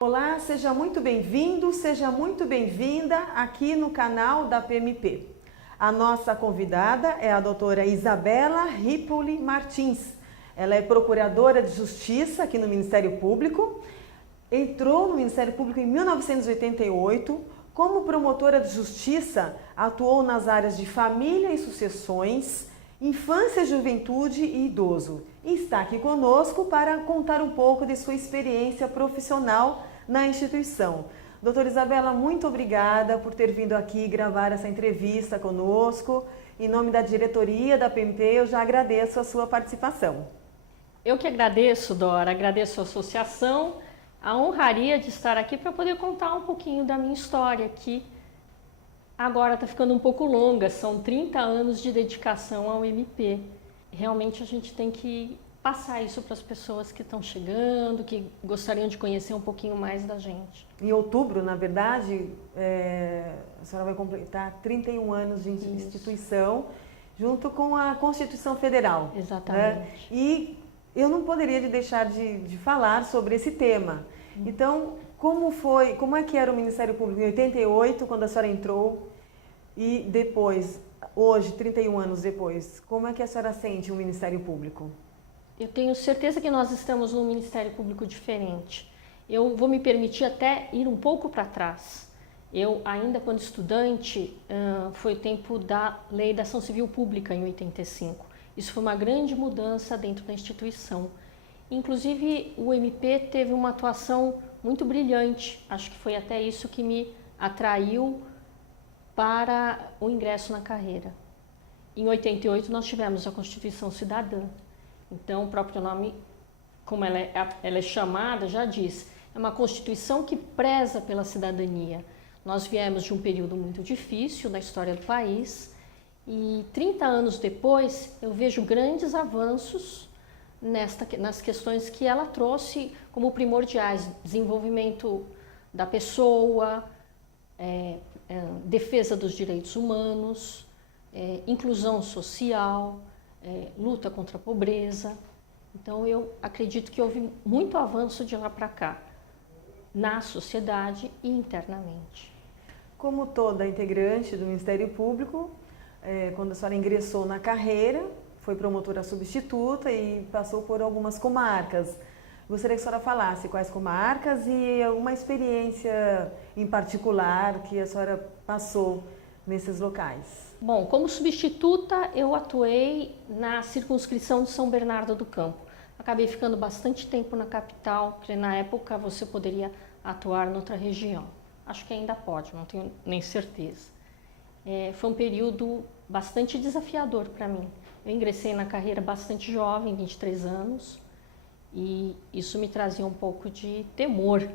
Olá, seja muito bem-vindo, seja muito bem-vinda aqui no canal da PMP. A nossa convidada é a doutora Isabela Ripoli Martins. Ela é procuradora de Justiça aqui no Ministério Público. Entrou no Ministério Público em 1988. Como promotora de Justiça, atuou nas áreas de família e sucessões, infância, juventude e idoso. E está aqui conosco para contar um pouco de sua experiência profissional na instituição. Doutora Isabela, muito obrigada por ter vindo aqui gravar essa entrevista conosco. Em nome da diretoria da PMP, eu já agradeço a sua participação. Eu que agradeço, Dora, agradeço a associação, a honraria de estar aqui para poder contar um pouquinho da minha história, que agora está ficando um pouco longa, são 30 anos de dedicação ao MP. Realmente a gente tem que passar isso para as pessoas que estão chegando, que gostariam de conhecer um pouquinho mais da gente. Em outubro, na verdade, a senhora vai completar 31 anos de instituição, junto com a Constituição Federal. Exatamente. Né? E eu não poderia deixar de falar sobre esse tema. Então, como é que era o Ministério Público em 88, quando a senhora entrou, e depois, hoje, 31 anos depois, como é que a senhora sente o Ministério Público? Eu tenho certeza que nós estamos num Ministério Público diferente. Eu vou me permitir até ir um pouco para trás. Eu, ainda quando estudante, foi o tempo da Lei da Ação Civil Pública, em 85. Isso foi uma grande mudança dentro da instituição. Inclusive, o MP teve uma atuação muito brilhante. Acho que foi até isso que me atraiu para o ingresso na carreira. Em 88, nós tivemos a Constituição Cidadã. Então, o próprio nome, como ela é chamada, já diz, é uma Constituição que preza pela cidadania. Nós viemos de um período muito difícil na história do país e 30 anos depois eu vejo grandes avanços nas questões que ela trouxe como primordiais: desenvolvimento da pessoa, defesa dos direitos humanos, inclusão social, luta contra a pobreza. Então eu acredito que houve muito avanço de lá para cá, na sociedade e internamente. Como toda integrante do Ministério Público, quando a senhora ingressou na carreira, foi promotora substituta e passou por algumas comarcas. Gostaria que a senhora falasse quais comarcas e alguma experiência em particular que a senhora passou nesses locais. Bom, como substituta, eu atuei na circunscrição de São Bernardo do Campo. Acabei ficando bastante tempo na capital, porque na época você poderia atuar em outra região. Acho que ainda pode, não tenho nem certeza. Foi um período bastante desafiador para mim. Eu ingressei na carreira bastante jovem, 23 anos, e isso me trazia um pouco de temor,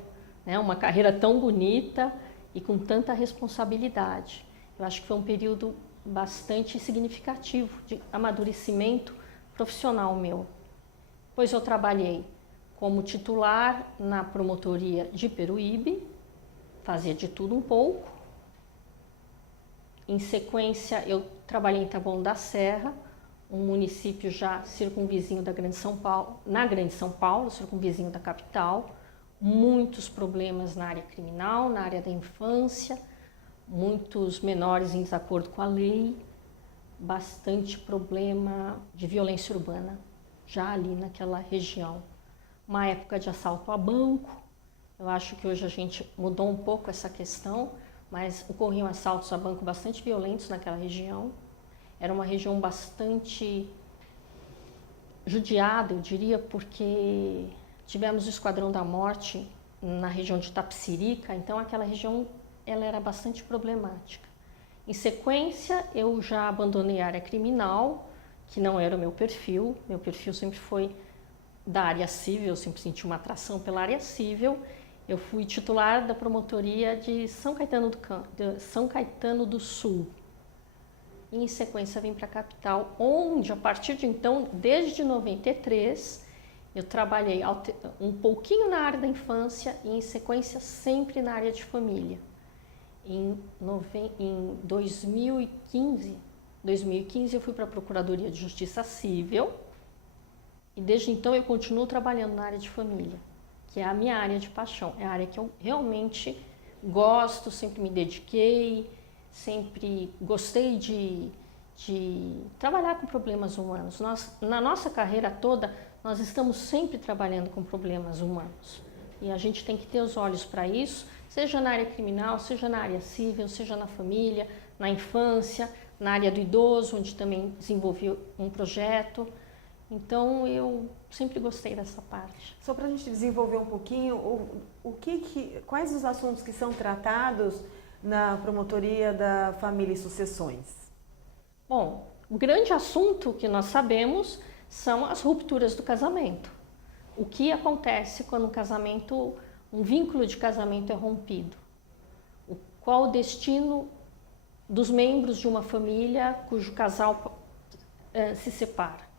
né? Uma carreira tão bonita e com tanta responsabilidade. Eu acho que foi um período bastante significativo de amadurecimento profissional meu. Pois eu trabalhei como titular na promotoria de Peruíbe, fazia de tudo um pouco. Em sequência, eu trabalhei em Taboão da Serra, um município já circunvizinho da Grande São Paulo, na Grande São Paulo, circunvizinho da capital. Muitos problemas na área criminal, na área da infância, muitos menores em desacordo com a lei, bastante problema de violência urbana, já ali naquela região. Uma época de assalto a banco, eu acho que hoje a gente mudou um pouco essa questão, mas ocorriam assaltos a banco bastante violentos naquela região. Era uma região bastante judiada, eu diria, porque tivemos o Esquadrão da Morte na região de Itapecerica, então aquela região ela era bastante problemática. Em sequência, eu já abandonei a área criminal, que não era o meu perfil sempre foi da área civil, eu sempre senti uma atração pela área civil. Eu fui titular da promotoria de São Caetano do Sul. E, em sequência, vim para a capital, onde, a partir de então, desde 93, eu trabalhei um pouquinho na área da infância e, em sequência, sempre na área de família. Em 2015, eu fui para a Procuradoria de Justiça Civil e desde então eu continuo trabalhando na área de família, que é a minha área de paixão, é a área que eu realmente gosto, sempre me dediquei, sempre gostei de trabalhar com problemas humanos. Na nossa carreira toda, nós estamos sempre trabalhando com problemas humanos. E a gente tem que ter os olhos para isso, seja na área criminal, seja na área civil, seja na família, na infância, na área do idoso, onde também desenvolvi um projeto. Então, eu sempre gostei dessa parte. Só para a gente desenvolver um pouquinho, quais os assuntos que são tratados na promotoria da família e sucessões? Bom, o grande assunto que nós sabemos são as rupturas do casamento. O que acontece quando um vínculo de casamento é rompido? Qual o destino dos membros de uma família cujo casal se separa?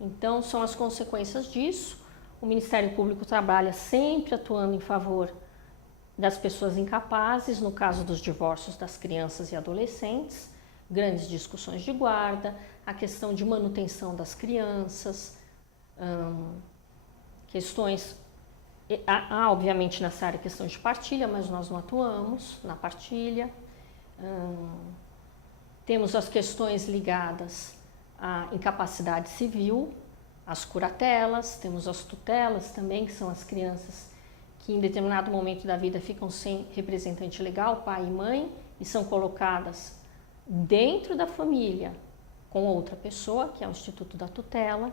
Então, são as consequências disso. O Ministério Público trabalha sempre atuando em favor das pessoas incapazes, no caso dos divórcios das crianças e adolescentes, grandes discussões de guarda, a questão de manutenção das crianças, questões... Há, obviamente, nessa área questão de partilha, mas nós não atuamos na partilha. Temos as questões ligadas à incapacidade civil, as curatelas, temos as tutelas também, que são as crianças que em determinado momento da vida ficam sem representante legal, pai e mãe, e são colocadas dentro da família com outra pessoa, que é o Instituto da Tutela.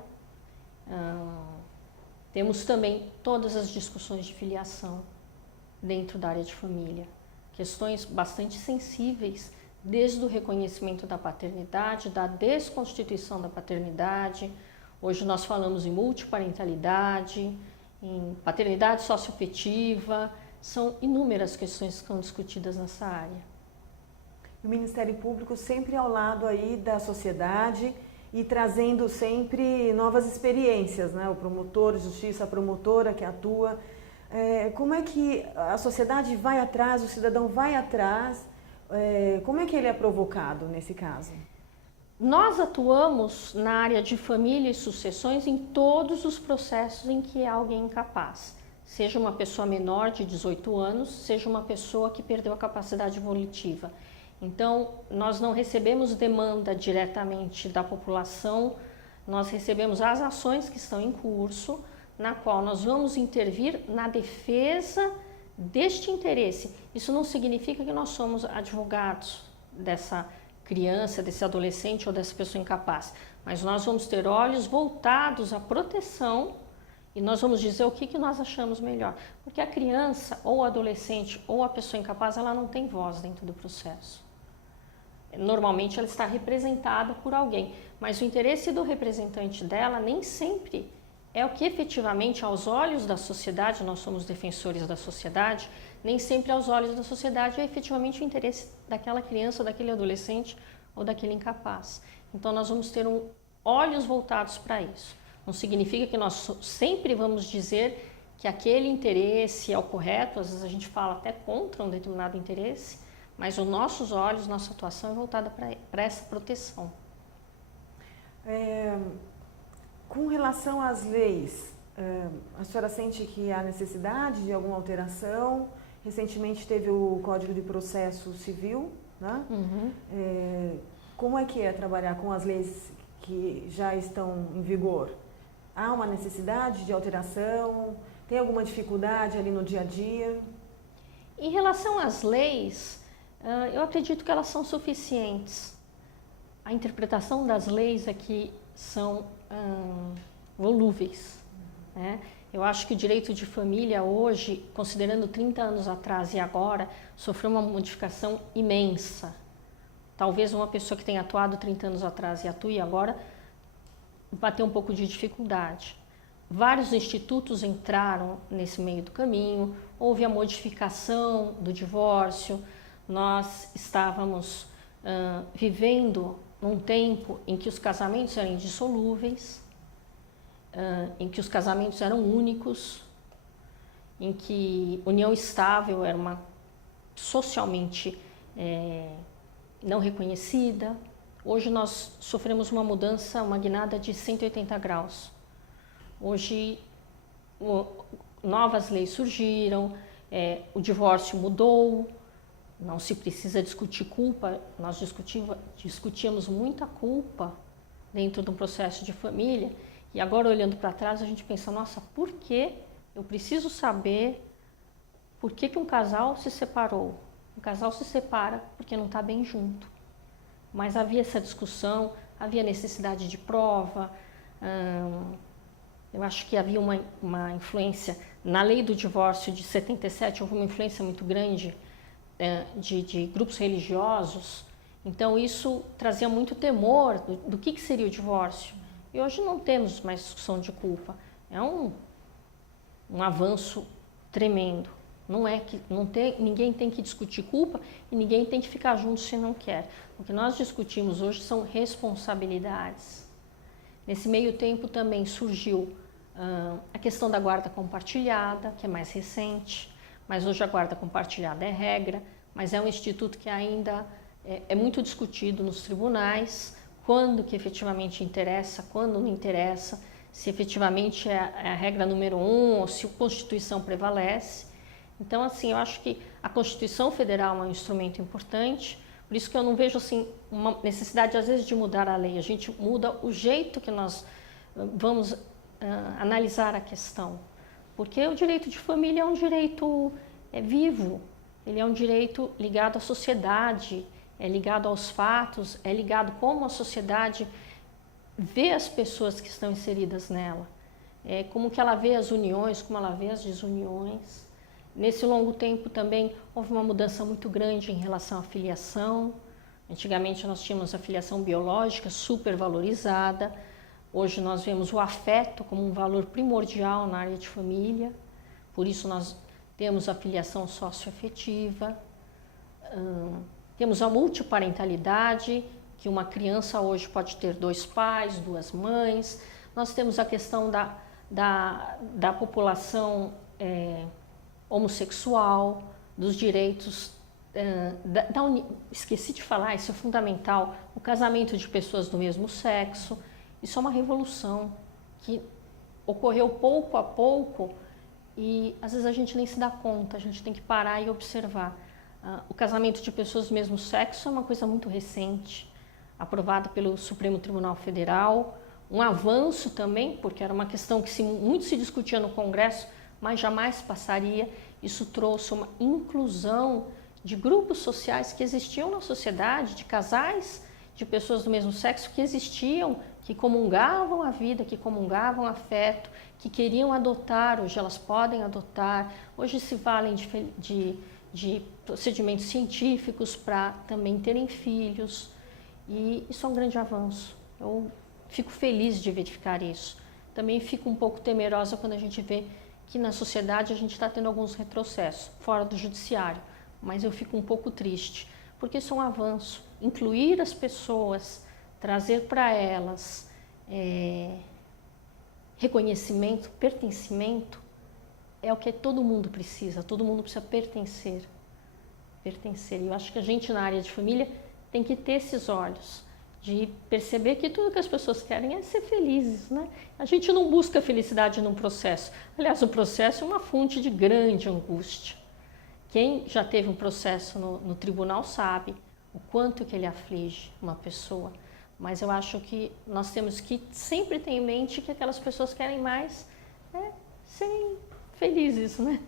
Temos também todas as discussões de filiação dentro da área de família, questões bastante sensíveis, desde o reconhecimento da paternidade, da desconstituição da paternidade. Hoje nós falamos em multiparentalidade, em paternidade socioafetiva, são inúmeras questões que são discutidas nessa área. O Ministério Público sempre ao lado aí da sociedade e trazendo sempre novas experiências, né? O promotor de justiça, a promotora que atua. Como é que a sociedade vai atrás, o cidadão vai atrás? Como é que ele é provocado nesse caso? Nós atuamos na área de família e sucessões em todos os processos em que há alguém incapaz. Seja uma pessoa menor de 18 anos, seja uma pessoa que perdeu a capacidade volitiva. Então, nós não recebemos demanda diretamente da população, nós recebemos as ações que estão em curso, na qual nós vamos intervir na defesa deste interesse. Isso não significa que nós somos advogados dessa criança, desse adolescente ou dessa pessoa incapaz, mas nós vamos ter olhos voltados à proteção e nós vamos dizer o que nós achamos melhor. Porque a criança, ou o adolescente, ou a pessoa incapaz, ela não tem voz dentro do processo. Normalmente ela está representada por alguém, mas o interesse do representante dela nem sempre é o que efetivamente, aos olhos da sociedade, nós somos defensores da sociedade, nem sempre aos olhos da sociedade é efetivamente o interesse daquela criança, daquele adolescente ou daquele incapaz. Então nós vamos ter olhos voltados para isso. Não significa que nós sempre vamos dizer que aquele interesse é o correto, às vezes a gente fala até contra um determinado interesse, mas os nossos olhos, nossa atuação é voltada para essa proteção. Com relação às leis, a senhora sente que há necessidade de alguma alteração? Recentemente teve o Código de Processo Civil, né? Como é que é trabalhar com as leis que já estão em vigor? Há uma necessidade de alteração? Tem alguma dificuldade ali no dia a dia? Em relação às leis, eu acredito que elas são suficientes. A interpretação das leis aqui são volúveis, né? Eu acho que o direito de família hoje, considerando 30 anos atrás e agora, sofreu uma modificação imensa. Talvez uma pessoa que tenha atuado 30 anos atrás e atue agora vai ter um pouco de dificuldade. Vários institutos entraram nesse meio do caminho, houve a modificação do divórcio, nós estávamos vivendo num tempo em que os casamentos eram indissolúveis, em que os casamentos eram únicos, em que união estável era uma socialmente não reconhecida. Hoje nós sofremos uma mudança, uma guinada de 180 graus. Hoje novas leis surgiram, o divórcio mudou, não se precisa discutir culpa, nós discutíamos muita culpa dentro de um processo de família, e agora olhando para trás a gente pensa, nossa, por que eu preciso saber por que um casal se separou? Um casal se separa porque não está bem junto. Mas havia essa discussão, havia necessidade de prova, eu acho que havia uma influência, na lei do divórcio de 77, houve uma influência muito grande de grupos religiosos, então isso trazia muito temor do que seria o divórcio. E hoje não temos mais discussão de culpa, é um avanço tremendo. Ninguém tem que discutir culpa e ninguém tem que ficar junto se não quer. O que nós discutimos hoje são responsabilidades. Nesse meio tempo também surgiu a questão da guarda compartilhada, que é mais recente, mas hoje a guarda compartilhada é regra, mas é um instituto que ainda é muito discutido nos tribunais, quando que efetivamente interessa, quando não interessa, se efetivamente é a regra número 1 ou se a Constituição prevalece. Então, assim, eu acho que a Constituição Federal é um instrumento importante, por isso que eu não vejo, assim, uma necessidade, às vezes, de mudar a lei. A gente muda o jeito que nós vamos analisar a questão. Porque o direito de família é um direito vivo, ele é um direito ligado à sociedade, é ligado aos fatos, é ligado como a sociedade vê as pessoas que estão inseridas nela, como que ela vê as uniões, como ela vê as desuniões. Nesse longo tempo também houve uma mudança muito grande em relação à filiação. Antigamente nós tínhamos a filiação biológica super valorizada, hoje nós vemos o afeto como um valor primordial na área de família, por isso nós temos a filiação socioafetiva, temos a multiparentalidade, que uma criança hoje pode ter 2 pais, 2 mães, nós temos a questão da população homossexual, dos direitos, esqueci de falar, isso é fundamental, o casamento de pessoas do mesmo sexo. Isso é uma revolução que ocorreu pouco a pouco e às vezes a gente nem se dá conta, a gente tem que parar e observar. O casamento de pessoas do mesmo sexo é uma coisa muito recente, aprovada pelo Supremo Tribunal Federal, um avanço também, porque era uma questão que muito se discutia no Congresso, mas jamais passaria. Isso trouxe uma inclusão de grupos sociais que existiam na sociedade, de casais de pessoas do mesmo sexo que existiam, que comungavam a vida, que comungavam afeto, que queriam adotar, hoje elas podem adotar, hoje se valem de procedimentos científicos para também terem filhos, e isso é um grande avanço. Eu fico feliz de verificar isso. Também fico um pouco temerosa quando a gente vê que na sociedade a gente está tendo alguns retrocessos, fora do judiciário, mas eu fico um pouco triste, porque isso é um avanço. Incluir as pessoas, trazer para elas reconhecimento, pertencimento, é o que todo mundo precisa pertencer. E eu acho que a gente na área de família tem que ter esses olhos, de perceber que tudo que as pessoas querem é ser felizes, né? A gente não busca felicidade num processo. Aliás, o processo é uma fonte de grande angústia. Quem já teve um processo no tribunal sabe o quanto que ele aflige uma pessoa. Mas eu acho que nós temos que sempre ter em mente que aquelas pessoas querem mais serem felizes, né?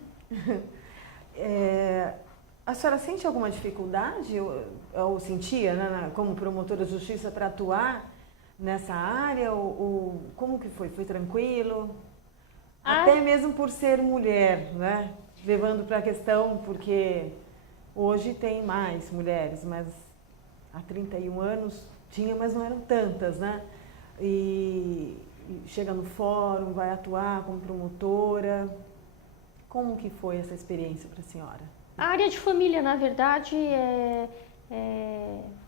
A senhora sente alguma dificuldade, ou sentia, né, como promotora de justiça, para atuar nessa área? Ou como que foi? Foi tranquilo? Até mesmo por ser mulher, né? Levando para a questão, porque hoje tem mais mulheres, mas há 31 anos tinha, mas não eram tantas, né? E chega no fórum, vai atuar como promotora. Como que foi essa experiência para a senhora? A área de família, na verdade,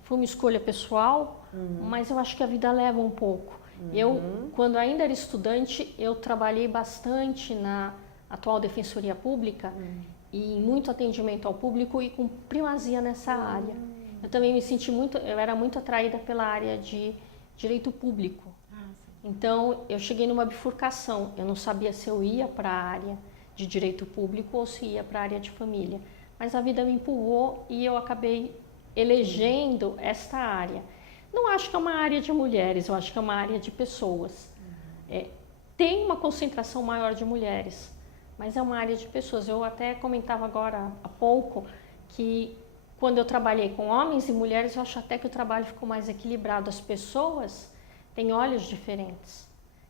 foi uma escolha pessoal, mas eu acho que a vida leva um pouco. Eu, quando ainda era estudante, eu trabalhei bastante na atual Defensoria Pública e em muito atendimento ao público e com primazia nessa área. Eu também me senti eu era muito atraída pela área de direito público. Então, eu cheguei numa bifurcação, eu não sabia se eu ia para a área de direito público ou se ia para a área de família. Mas a vida me empurrou e eu acabei elegendo esta área. Não acho que é uma área de mulheres, eu acho que é uma área de pessoas. Tem uma concentração maior de mulheres, mas é uma área de pessoas. Eu até comentava agora há pouco que quando eu trabalhei com homens e mulheres, eu acho até que o trabalho ficou mais equilibrado. As pessoas têm olhos diferentes.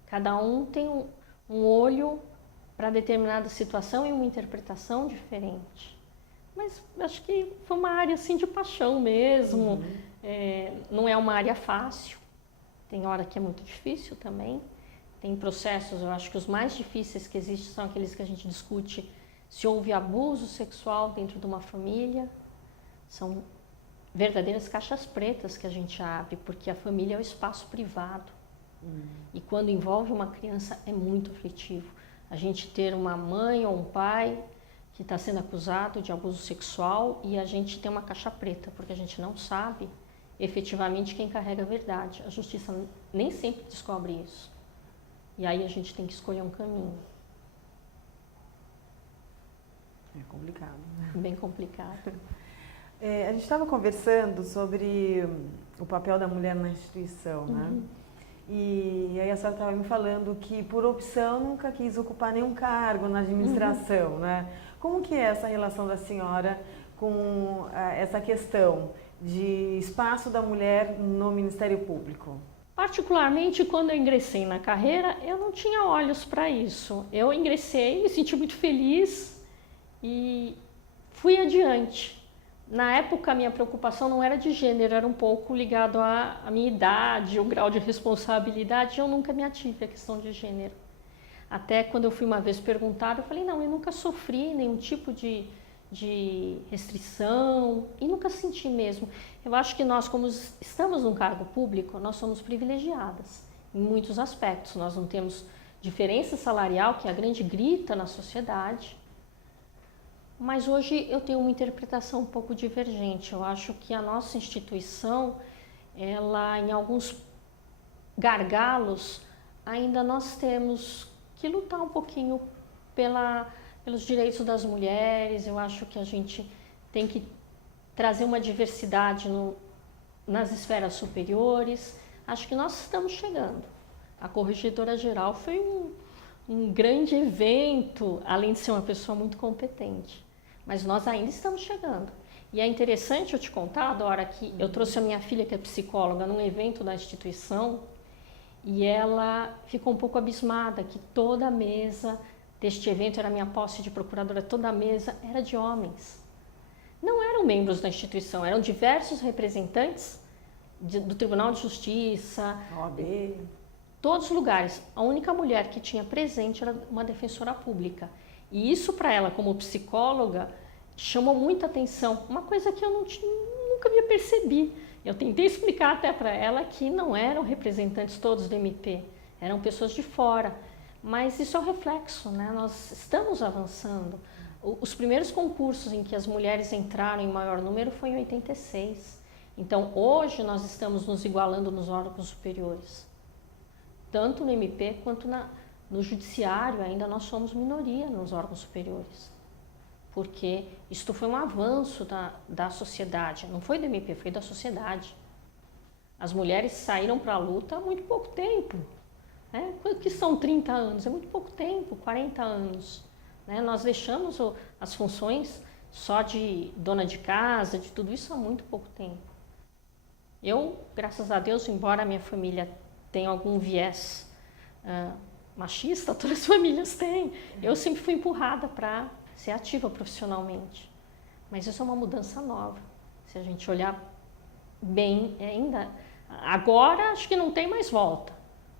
Cada um tem um olho para determinada situação e uma interpretação diferente. Mas acho que foi uma área assim de paixão mesmo. Não é uma área fácil. Tem hora que é muito difícil também. Tem processos, eu acho que os mais difíceis que existem são aqueles que a gente discute se houve abuso sexual dentro de uma família. São verdadeiras caixas pretas que a gente abre, porque a família é o espaço privado. E quando envolve uma criança é muito aflitivo. A gente ter uma mãe ou um pai que está sendo acusado de abuso sexual e a gente tem uma caixa preta, porque a gente não sabe efetivamente quem carrega a verdade. A justiça nem sempre descobre isso. E aí a gente tem que escolher um caminho. É complicado, né? Bem complicado. A gente estava conversando sobre o papel da mulher na instituição, né? E aí a senhora estava me falando que, por opção, nunca quis ocupar nenhum cargo na administração, né? Como que é essa relação da senhora com essa questão de espaço da mulher no Ministério Público? Particularmente, quando eu ingressei na carreira, eu não tinha olhos para isso. Eu ingressei, me senti muito feliz e fui adiante. Na época, a minha preocupação não era de gênero, era um pouco ligado à minha idade, o grau de responsabilidade. Eu nunca me ative a questão de gênero. Até quando eu fui uma vez perguntada, eu falei, não, eu nunca sofri nenhum tipo de restrição e nunca senti mesmo. Eu acho que nós, como estamos num cargo público, nós somos privilegiadas em muitos aspectos. Nós não temos diferença salarial, que é a grande grita na sociedade. Mas hoje eu tenho uma interpretação um pouco divergente. Eu acho que a nossa instituição, ela, em alguns gargalos, ainda nós temos que lutar um pouquinho pelos direitos das mulheres. Eu acho que a gente tem que trazer uma diversidade nas esferas superiores. Acho que nós estamos chegando. A Corregedora Geral foi um grande evento, além de ser uma pessoa muito competente. Mas nós ainda estamos chegando. E é interessante eu te contar, Dora, que eu trouxe a minha filha, que é psicóloga, num evento da instituição, e ela ficou um pouco abismada que toda a mesa deste evento, era minha posse de procuradora, toda a mesa era de homens. Não eram membros da instituição, eram diversos representantes do Tribunal de Justiça, OAB, todos os lugares. A única mulher que tinha presente era uma defensora pública. E isso, para ela, como psicóloga, chamou muita atenção. Uma coisa que eu nunca me percebi. Eu tentei explicar até para ela que não eram representantes todos do MP, eram pessoas de fora. Mas isso é um reflexo, né? Nós estamos avançando. Os primeiros concursos em que as mulheres entraram em maior número foi em 86. Então, hoje, nós estamos nos igualando nos órgãos superiores. Tanto no MP quanto no judiciário, ainda nós somos minoria nos órgãos superiores. Porque isto foi um avanço da sociedade, não foi do MP, foi da sociedade. As mulheres saíram para a luta há muito pouco tempo. Né? O que são 30 anos? É muito pouco tempo, 40 anos. Né? Nós deixamos as funções só de dona de casa, de tudo isso há muito pouco tempo. Eu, graças a Deus, embora a minha família tenha algum viés machista, todas as famílias têm, eu sempre fui empurrada para ser ativa profissionalmente. Mas isso é uma mudança nova. Se a gente olhar bem, ainda agora acho que não tem mais volta.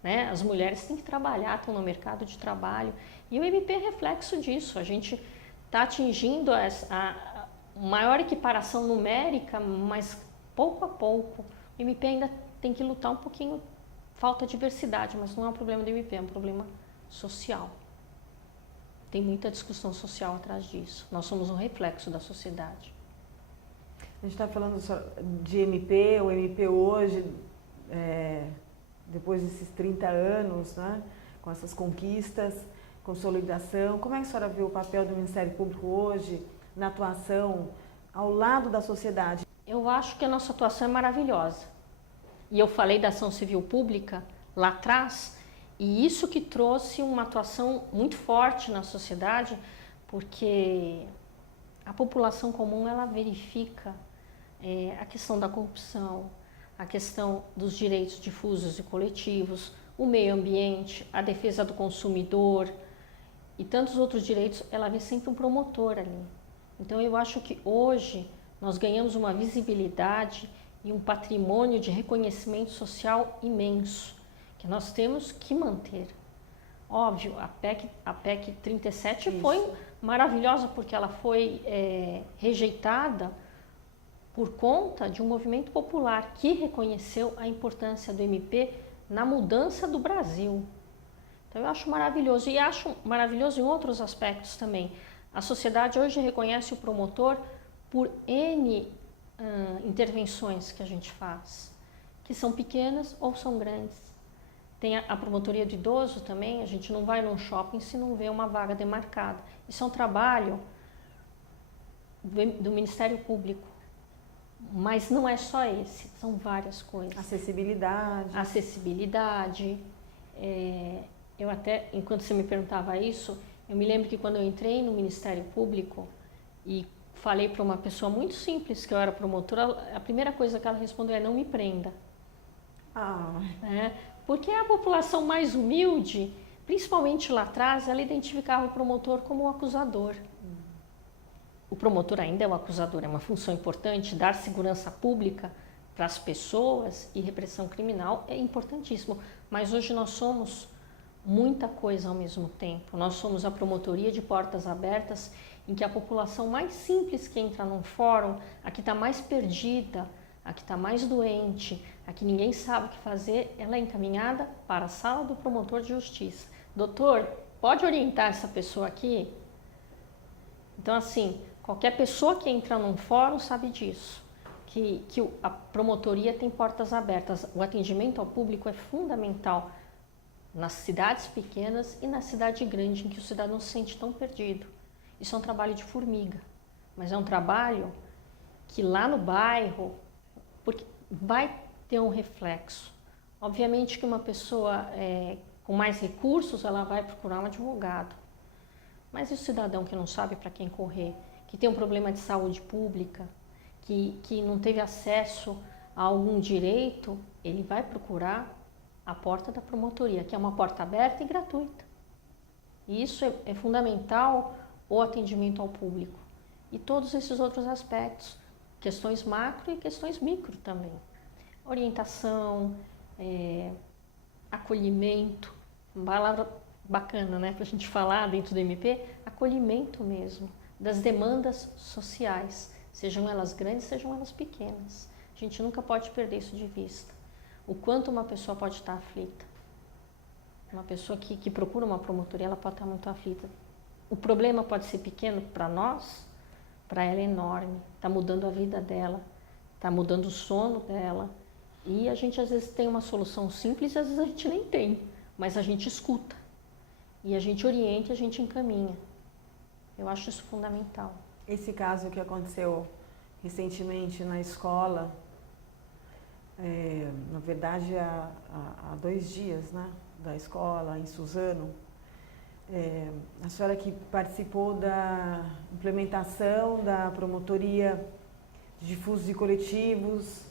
Né? As mulheres têm que trabalhar, estão no mercado de trabalho. E o MP é reflexo disso. A gente está atingindo a maior equiparação numérica, mas pouco a pouco. O MP ainda tem que lutar um pouquinho. Falta diversidade, mas não é um problema do MP, é um problema social. Tem muita discussão social atrás disso. Nós somos um reflexo da sociedade. A gente está falando de MP, o MP hoje, depois desses 30 anos, né, com essas conquistas, consolidação. Como é que a senhora vê o papel do Ministério Público hoje na atuação ao lado da sociedade? Eu acho que a nossa atuação é maravilhosa. E eu falei da ação civil pública lá atrás, e isso que trouxe uma atuação muito forte na sociedade, porque a população comum ela verifica a questão da corrupção, a questão dos direitos difusos e coletivos, o meio ambiente, a defesa do consumidor e tantos outros direitos, ela vê sempre um promotor ali. Então eu acho que hoje nós ganhamos uma visibilidade e um patrimônio de reconhecimento social imenso, que nós temos que manter. Óbvio, a PEC 37 Isso. foi maravilhosa porque ela foi rejeitada por conta de um movimento popular que reconheceu a importância do MP na mudança do Brasil. Então eu acho maravilhoso, e acho maravilhoso em outros aspectos também. A sociedade hoje reconhece o promotor por N intervenções que a gente faz, que são pequenas ou são grandes. Tem a promotoria do idoso também, a gente não vai num shopping se não vê uma vaga demarcada. Isso é um trabalho do Ministério Público, mas não é só esse, são várias coisas. Acessibilidade. Acessibilidade. Eu até, enquanto você me perguntava isso, eu me lembro que quando eu entrei no Ministério Público e falei para uma pessoa muito simples que eu era promotora, a primeira coisa que ela respondeu é: não me prenda. Porque a população mais humilde, principalmente lá atrás, ela identificava o promotor como um acusador. O promotor ainda é um acusador, é uma função importante, dar segurança pública para as pessoas e repressão criminal é importantíssimo, mas hoje nós somos muita coisa ao mesmo tempo. Nós somos a promotoria de portas abertas, em que a população mais simples que entra num fórum, a que está mais perdida, a que está mais doente, a que ninguém sabe o que fazer, ela é encaminhada para a sala do promotor de justiça. Doutor, pode orientar essa pessoa aqui? Então, assim, qualquer pessoa que entra num fórum sabe disso, que a promotoria tem portas abertas. O atendimento ao público é fundamental nas cidades pequenas e na cidade grande, em que o cidadão não se sente tão perdido. Isso é um trabalho de formiga, mas é um trabalho que lá no bairro, porque vai ter um reflexo. Obviamente que uma pessoa com mais recursos, ela vai procurar um advogado. Mas e o cidadão que não sabe para quem correr, que tem um problema de saúde pública, que não teve acesso a algum direito, ele vai procurar a porta da promotoria, que é uma porta aberta e gratuita. E isso é fundamental, o atendimento ao público. E todos esses outros aspectos, questões macro e questões micro também. Orientação, acolhimento, uma palavra bacana, né, para a gente falar dentro do MP, acolhimento mesmo, das demandas sociais, sejam elas grandes, sejam elas pequenas. A gente nunca pode perder isso de vista. O quanto uma pessoa pode estar aflita. Uma pessoa que procura uma promotoria, ela pode estar muito aflita. O problema pode ser pequeno para nós, para ela é enorme. Está mudando a vida dela, está mudando o sono dela. E a gente às vezes tem uma solução simples e às vezes a gente nem tem, mas a gente escuta. E a gente orienta e a gente encaminha. Eu acho isso fundamental. Esse caso que aconteceu recentemente na escola, na verdade há 2 dias, né, da escola em Suzano, a senhora que participou da implementação da promotoria de difusos e coletivos,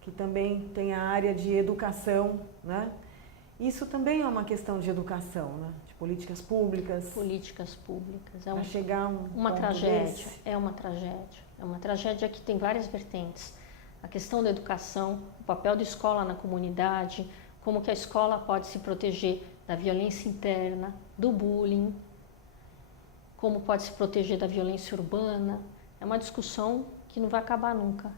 que também tem a área de educação, né? Isso também é uma questão de educação, né? De políticas públicas. Políticas públicas. Para chegar uma tragédia. É uma tragédia. É uma tragédia que tem várias vertentes. A questão da educação, o papel da escola na comunidade, como que a escola pode se proteger da violência interna, do bullying, como pode se proteger da violência urbana. É uma discussão que não vai acabar nunca.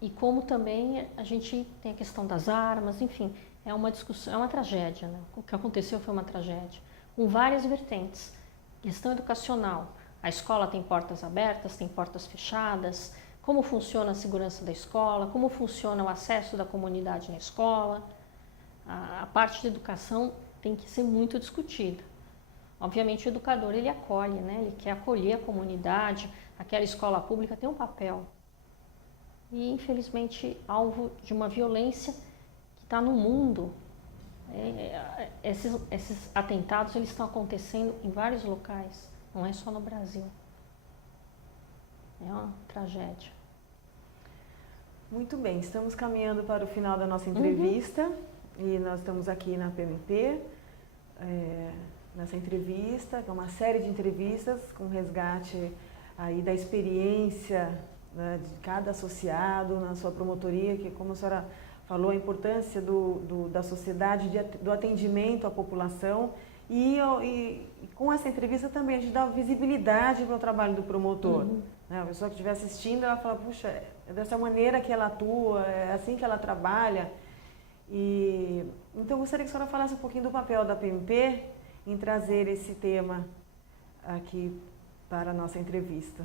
E como também a gente tem a questão das armas, enfim, é uma discussão, é uma tragédia, né? O que aconteceu foi uma tragédia, com várias vertentes. Questão educacional, a escola tem portas abertas, tem portas fechadas, como funciona a segurança da escola, como funciona o acesso da comunidade na escola. A parte de educação tem que ser muito discutida. Obviamente o educador ele acolhe, né? Ele quer acolher a comunidade, aquela escola pública tem um papel. E infelizmente alvo de uma violência que está no mundo. Esses atentados eles estão acontecendo em vários locais, não é só no Brasil. É uma tragédia. Muito bem, estamos caminhando para o final da nossa entrevista e nós estamos aqui na PMP, nessa entrevista, que é uma série de entrevistas com resgate aí da experiência, né, de cada associado na sua promotoria, que como a senhora falou, a importância da sociedade, do atendimento à população e com essa entrevista também a gente dá visibilidade para o trabalho do promotor. Né? A pessoa que estiver assistindo, ela fala, puxa, é dessa maneira que ela atua, é assim que ela trabalha. Então eu gostaria que a senhora falasse um pouquinho do papel da PMP em trazer esse tema aqui para a nossa entrevista.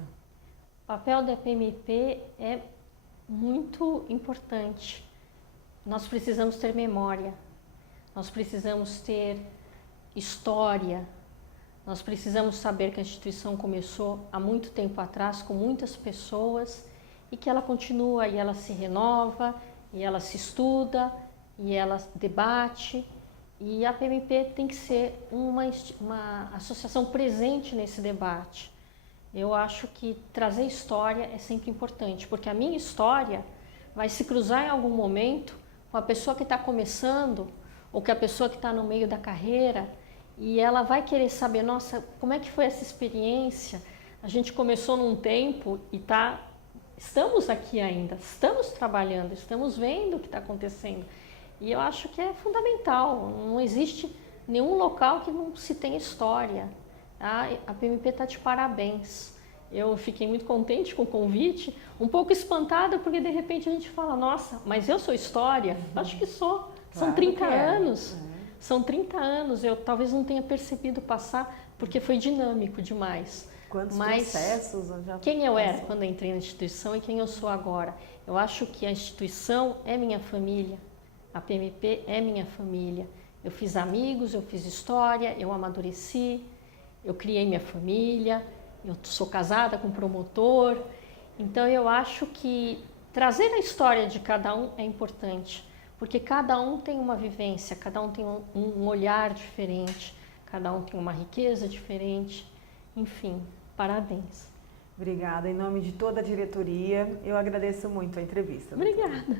O papel da PMP é muito importante. Nós precisamos ter memória, nós precisamos ter história, nós precisamos saber que a instituição começou há muito tempo atrás com muitas pessoas e que ela continua e ela se renova, e ela se estuda, e ela debate. E a PMP tem que ser uma associação presente nesse debate. Eu acho que trazer história é sempre importante, porque a minha história vai se cruzar em algum momento com a pessoa que está começando ou com a pessoa que está no meio da carreira e ela vai querer saber, nossa, como é que foi essa experiência? A gente começou num tempo e estamos aqui ainda, estamos trabalhando, estamos vendo o que está acontecendo. E eu acho que é fundamental, não existe nenhum local que não se tenha história. A PMP está de parabéns. Eu fiquei muito contente com o convite, um pouco espantada, porque de repente a gente fala, nossa, mas eu sou história? Acho que sou. São 30 anos. São 30 anos. Eu talvez não tenha percebido passar, porque foi dinâmico demais. Quantos processos já quem eu era quando eu entrei na instituição e quem eu sou agora? Eu acho que a instituição é minha família. A PMP é minha família. Eu fiz amigos, eu fiz história, eu amadureci, eu criei minha família, eu sou casada com um promotor. Então eu acho que trazer a história de cada um é importante, porque cada um tem uma vivência, cada um tem um olhar diferente, cada um tem uma riqueza diferente. Enfim, parabéns. Obrigada. Em nome de toda a diretoria, eu agradeço muito a entrevista. Obrigada.